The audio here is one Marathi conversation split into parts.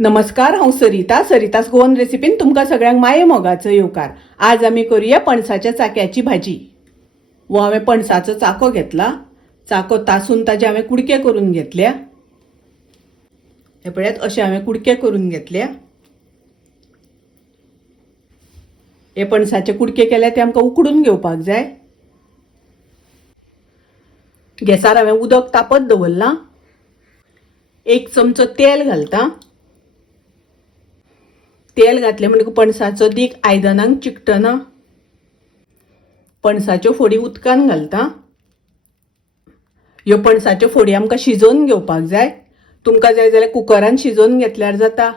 नमस्कार, हांव सरितास गोवन रेसिपीन तुमकां सगळ्यांक माये मोगाचो येवकार। आज आमी करूया पणसाच्या चाक्याची भाजी। वो हांवें पणसाचो चाको घेतला, चाको तासून ताजे हांवें कुडके करून घेतल्या। हे पळयात, अशे हांवें कुडके करून घेतल्या। हे पणसाचे कुडके केले ते आमकां उकडून घेवपाक जाय। गॅसार हांवें उदक तापत दवरलां। 1 चमचो तेल घालता। तेल घातले म्हणटकूच पणसाचो दीक आयदनांक चिकटना। पणसाच्यो फोडी उदकान घालता। ह्यो पणसाच्यो फोडी आमकां शिजोवन घेवपाक जाय। तुमकां जाय जाल्यार कुकरान शिजोवन घेतल्यार जाता।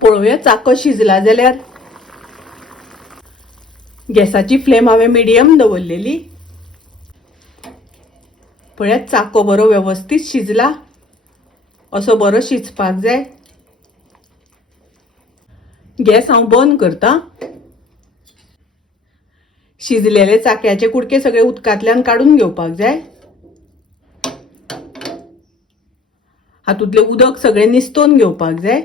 पळोवया चाको शिजला जाल्यार। गॅसाची फ्लेम हांवें मिडियम दवरलेली। पळयात, चाको बरो वेवस्थीत शिजला। असो बरो शिजपाक जाय। गॅस हांव बंद करता। शिजलेले चाक्याचे कुडके सगळे उदकांतल्यान काढून घेवपाक जाय। हातूंतले उदक सगळे निस्तोवन घेवपाक जाय।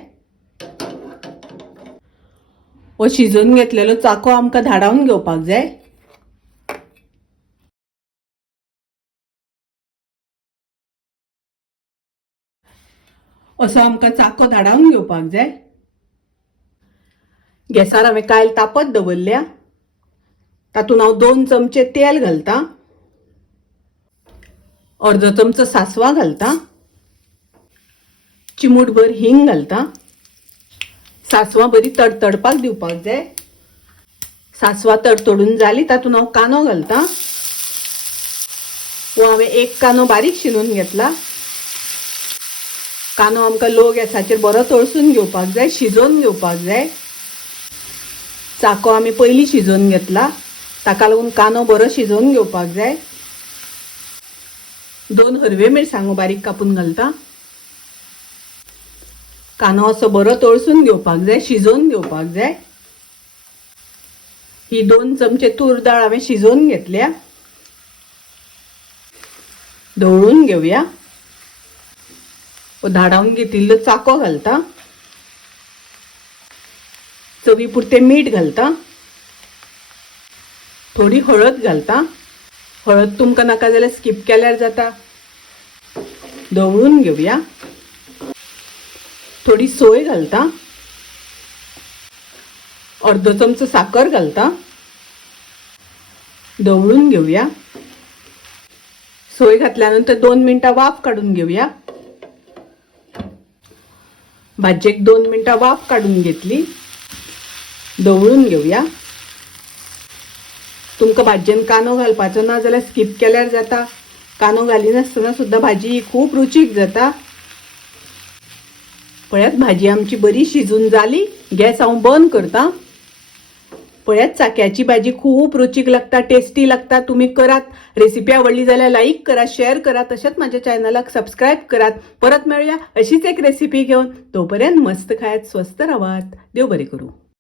हो शिजोवन घेतलेलो चाको आमकां धाडावन घेवपाक जाय। असो आमकां चाको धाडावन घेवपाक जाय। गॅसार हांवें कायल तापत दवरल्या। तातूंत हांव 2 चमचे तेल घालता। अर्दो चमचो सासवा घालता। चिमूटभर हिंग घालता। सासवा बरी तडतडपाक दिवपाक जाय। सासवा तडतडून जाली तातूंत हांव कांदो घालता। वो हांवें 1 कांदो बारीक शिनून घेतला। कांदो आमकां लो गॅसाचेर बरो तळसून घेवपाक जाय, शिजोवन घेवपाक जाय। चाको आमी पयलीं शिजोवन घेतला, ताका लागून कांदो बरो शिजोवन घेवपाक जाय। 2 हरव्यो मिरसांगो बारीक कापून घालता। कांदो असो बरो तळसून घेवपाक जाय, शिजोवन घेवपाक जाय। ही 2 चमचे तूर डाळ हांवें शिजोवन घेतल्या। ढवळून घेवया। धाडावन घेतिल्लो चाको घालता। चवी पुरते मीठ घालता। थोडी हळद घालता। हळद तुमकां नाका जाल्यार स्किप केल्यार जाता। ढवळून घेवया। थोडी सोय घालता। अर्दो चमचो साखर घालता। ढवळून घेवया। सोय घातल्यानंतर 2 मिनटां वाफ काढून घेवया। भाजयेक 2 मिनटां वाफ काढून घेतली। ढवळून घेवया। तुमकां भाजयेन कांदो घालपाचो ना जाल्यार स्किप केल्यार जाता। कांदो घालिनासतना सुद्दां भाजी खूब रुचीक जाता। पळयात, भाजी आमची बरी शिजून जाली। गॅस हांव बंद करता। पळयात, चाक्याची भाजी खूब रुचीक लागता, टेस्टी लागता। तुमी करात। रेसिपी आवडली जाल्यार लाईक करा, शेअर करा। तशेंच माझ्या चॅनलाक सबस्क्राईब करात। परत मेळूया अशीच एक रेसिपी घेऊन। तोपर्यंत मस्त खायात, स्वस्त रावात। देव बरें करूं।